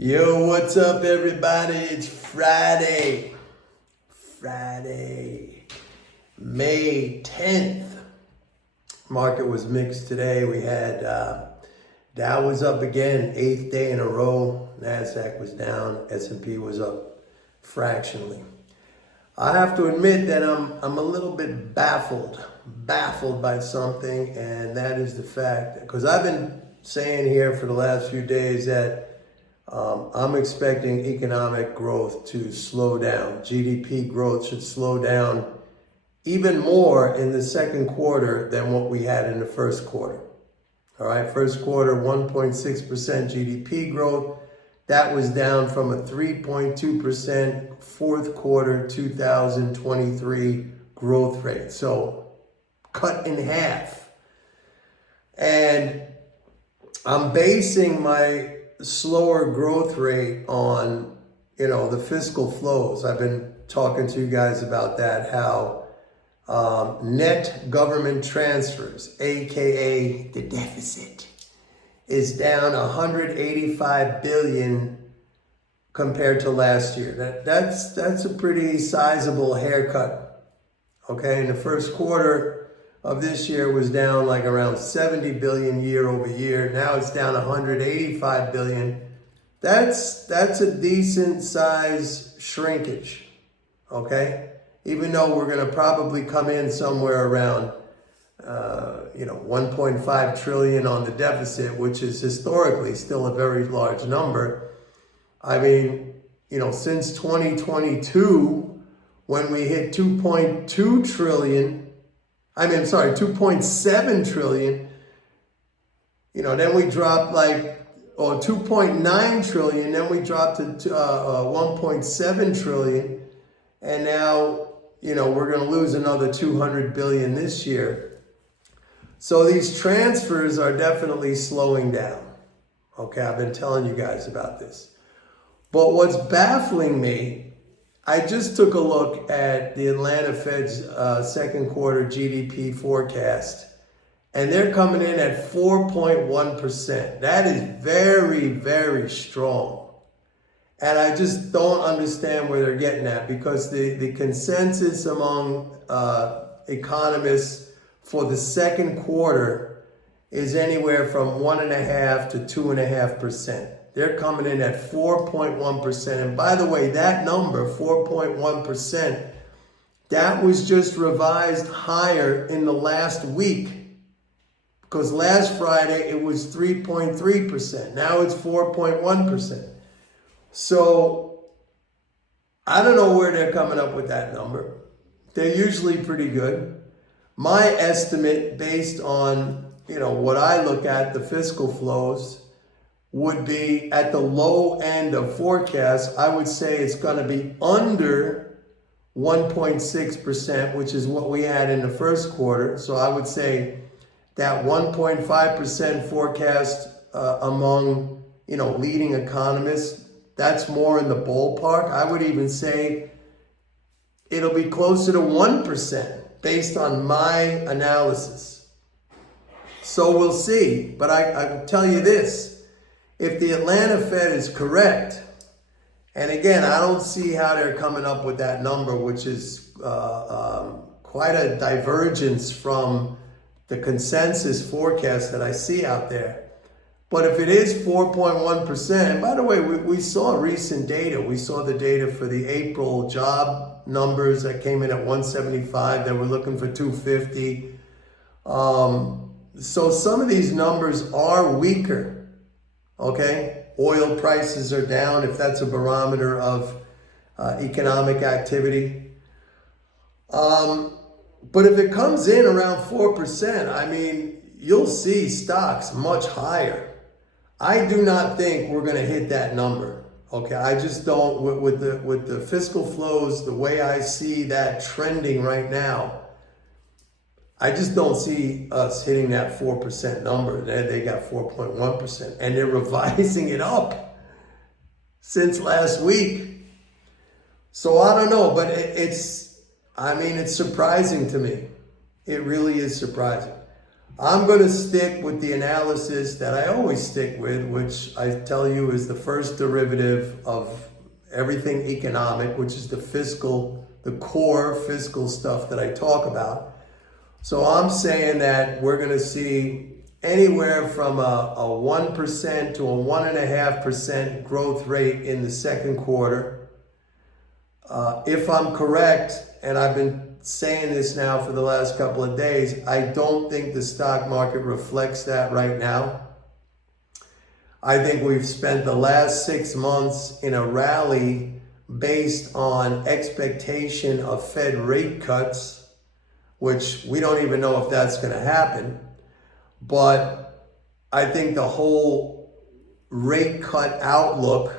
Yo, what's up, everybody? It's Friday, May 10th. Market was mixed today. We had Dow was up again, 8th day in a row. NASDAQ was down. S&P was up fractionally. I have to admit that I'm a little bit baffled by something, and that is the fact, because I've been saying here for the last few days that I'm expecting economic growth to slow down. GDP growth should slow down even more in the second quarter than what we had in the first quarter. All right, first quarter, 1.6% GDP growth. That was down from a 3.2% fourth quarter 2023 growth rate. So cut in half. And I'm basing my slower growth rate on, the fiscal flows. I've been talking to you guys about that, how net government transfers, aka the deficit, is down 185 billion compared to last year. That's a pretty sizable haircut. Okay, in the first quarter of this year was down like around 70 billion year over year. Now it's down 185 billion. That's a decent size shrinkage, okay? Even though we're going to probably come in somewhere around 1.5 trillion on the deficit, which is historically still a very large number. I mean, since 2022, when we hit 2.7 trillion, then we dropped 2.9 trillion, then we dropped to 1.7 trillion, and now, we're going to lose another 200 billion this year. So these transfers are definitely slowing down. Okay, I've been telling you guys about this. But what's baffling me, I just took a look at the Atlanta Fed's second quarter GDP forecast, and they're coming in at 4.1%. That is very, very strong. And I just don't understand where they're getting at, because the consensus among economists for the second quarter is anywhere from 1.5% to 2.5%. They're coming in at 4.1%. And by the way, that number, 4.1%, that was just revised higher in the last week. Because last Friday it was 3.3%. Now it's 4.1%. So I don't know where they're coming up with that number. They're usually pretty good. My estimate, based on what I look at, the fiscal flows, would be at the low end of forecast. I would say it's going to be under 1.6%, which is what we had in the first quarter. So I would say that 1.5% forecast among leading economists, that's more in the ballpark. I would even say it'll be closer to 1% based on my analysis. So we'll see. But I will tell you this. If the Atlanta Fed is correct, and again, I don't see how they're coming up with that number, which is quite a divergence from the consensus forecast that I see out there. But if it is 4.1%, and by the way, we saw recent data. We saw the data for the April job numbers that came in at 175. They were looking for 250. So some of these numbers are weaker, okay? Oil prices are down, if that's a barometer of economic activity. But if it comes in around 4%, I mean, you'll see stocks much higher. I do not think we're going to hit that number. Okay, I just don't. With the fiscal flows, the way I see that trending right now, I just don't see us hitting that 4% number. They got 4.1%, and they're revising it up since last week. So I don't know, but it's surprising to me. It really is surprising. I'm going to stick with the analysis that I always stick with, which I tell you is the first derivative of everything economic, which is the core fiscal stuff that I talk about. So I'm saying that we're going to see anywhere from a 1% to a 1.5% growth rate in the second quarter. If I'm correct, and I've been saying this now for the last couple of days, I don't think the stock market reflects that right now. I think we've spent the last 6 months in a rally based on expectation of Fed rate cuts, which we don't even know if that's going to happen. But I think the whole rate cut outlook,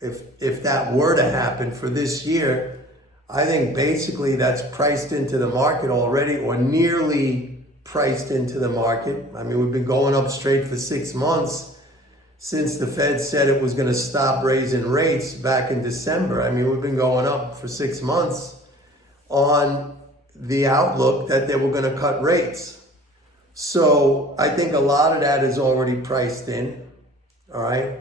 if that were to happen for this year, I think basically that's priced into the market already, or nearly priced into the market. I mean, we've been going up straight for 6 months since the Fed said it was going to stop raising rates back in December. I mean, we've been going up for 6 months on the outlook that they were going to cut rates. So I think a lot of that is already priced in, all right?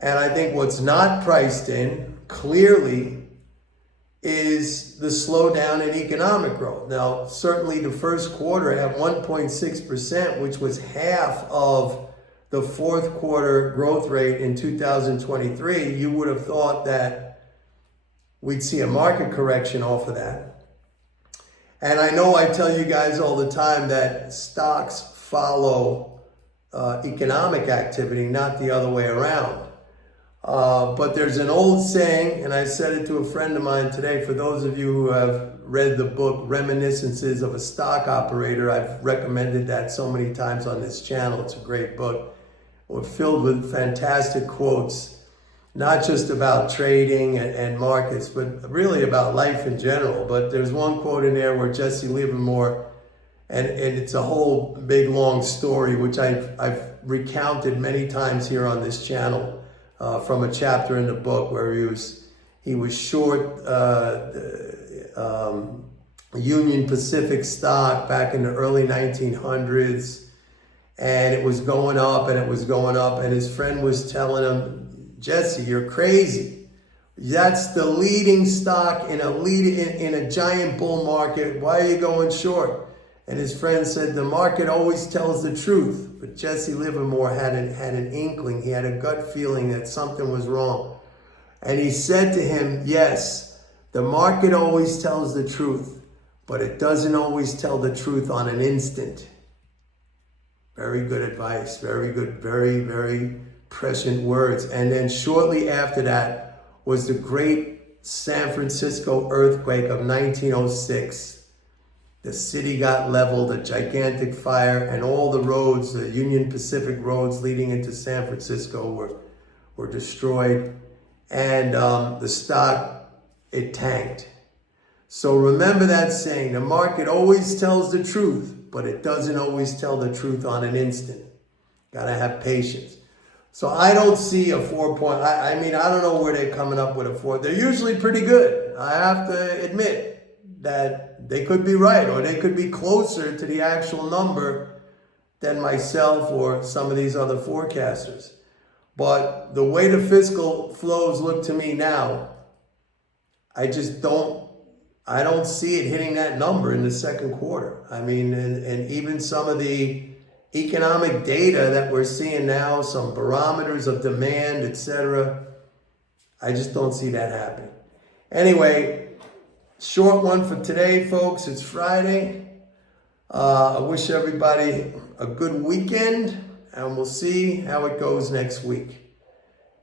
And I think what's not priced in, clearly, is the slowdown in economic growth. Now, certainly the first quarter at 1.6%, which was half of the fourth quarter growth rate in 2023, you would have thought that we'd see a market correction off of that. And I know I tell you guys all the time that stocks follow economic activity, not the other way around. But there's an old saying, and I said it to a friend of mine today. For those of you who have read the book Reminiscences of a Stock Operator, I've recommended that so many times on this channel. It's a great book. We're filled with fantastic quotes, not just about trading and markets, but really about life in general. But there's one quote in there where Jesse Livermore, and it's a whole big long story, which I've recounted many times here on this channel. From a chapter in the book where he was short Union Pacific stock back in the early 1900s, and it was going up and it was going up, and his friend was telling him, Jesse, you're crazy. That's the leading stock in a giant bull market. Why are you going short? And his friend said, the market always tells the truth. But Jesse Livermore had an inkling. He had a gut feeling that something was wrong. And he said to him, yes, the market always tells the truth, but it doesn't always tell the truth on an instant. Very good advice. Very good. Very, very prescient words. And then shortly after that was the great San Francisco earthquake of 1906. The city got leveled, a gigantic fire, and all the roads, the Union Pacific roads leading into San Francisco were destroyed. And the stock, it tanked. So remember that saying, the market always tells the truth, but it doesn't always tell the truth on an instant. Gotta have patience. So I don't see a 4 point. I mean, I don't know where they're coming up with a 4. They're usually pretty good. I have to admit that they could be right, or they could be closer to the actual number than myself or some of these other forecasters. But the way the fiscal flows look to me now, I don't see it hitting that number in the second quarter. I mean, and even some of the economic data that we're seeing now, some barometers of demand, etc., I just don't see that happening. Anyway, short one for today, folks. It's Friday. I wish everybody a good weekend, and we'll see how it goes next week.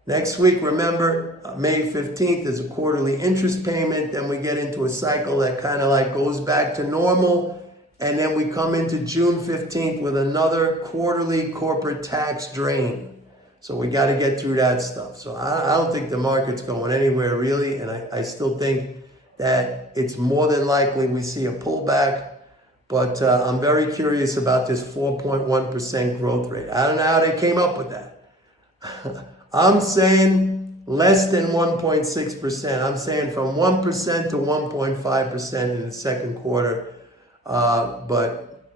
Next week, remember, May 15th is a quarterly interest payment. Then we get into a cycle that kind of like goes back to normal. And then we come into June 15th with another quarterly corporate tax drain. So we got to get through that stuff. So I don't think the market's going anywhere really. And I still think that it's more than likely we see a pullback. But I'm very curious about this 4.1% growth rate. I don't know how they came up with that. I'm saying less than 1.6%. I'm saying from 1% to 1.5% in the second quarter. But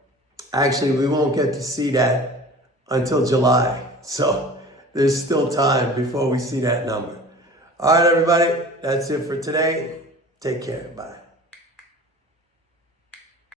Actually, we won't get to see that until July. So there's still time before we see that number. All right, everybody, that's it for today. Take care. Bye.